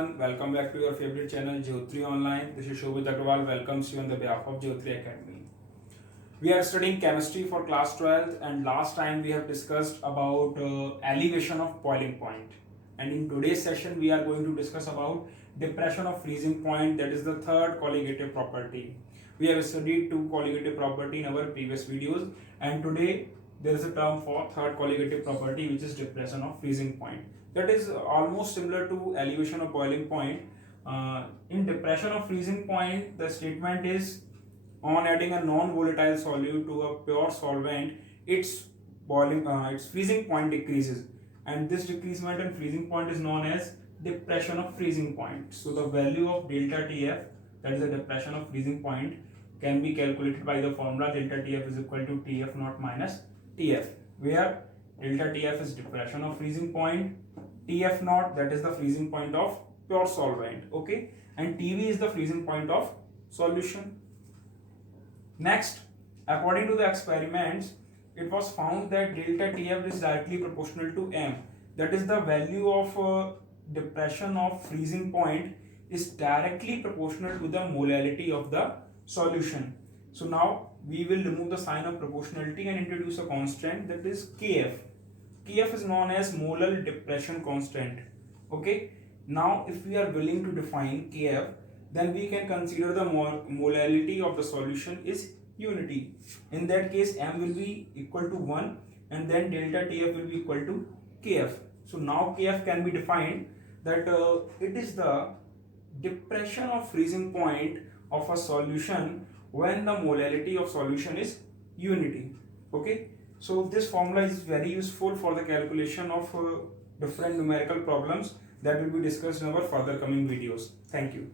everyone, welcome back to your favorite channel Jyotri Online. This is Shobhit Agrawal, welcomes you on the behalf of Jyotri Academy. We are studying chemistry for class 12th and last time we have discussed about elevation of boiling point. And in today's session we are going to discuss about depression of freezing point, that is the third colligative property. We have studied two colligative property in our previous videos and today there is a term for third colligative property which is depression of freezing point. That is almost similar to elevation of boiling point. In depression of freezing point, the statement is on adding a non-volatile solute to a pure solvent, its freezing point decreases, and this decreasement in freezing point is known as depression of freezing point. So the value of delta Tf, that is the depression of freezing point, can be calculated by the formula delta Tf is equal to Tf naught minus Tf, where delta Tf is depression of freezing point, Tf naught, that is the freezing point of pure solvent, okay, and Tv is the freezing point of solution. Next, according to the experiments, it was found that delta Tf is directly proportional to m, that is the value of depression of freezing point is directly proportional to the molality of the solution. So now we will remove the sign of proportionality and introduce a constant, that is Kf. Kf is known as molar depression constant. Okay. Now, if we are willing to define Kf, then we can consider the molality of the solution is unity. In that case, m will be equal to 1 and then delta Tf will be equal to Kf. So now Kf can be defined that it is the depression of freezing point of a solution when the molality of solution is unity. Okay. So this formula is very useful for the calculation of different numerical problems that will be discussed in our further coming videos. Thank you.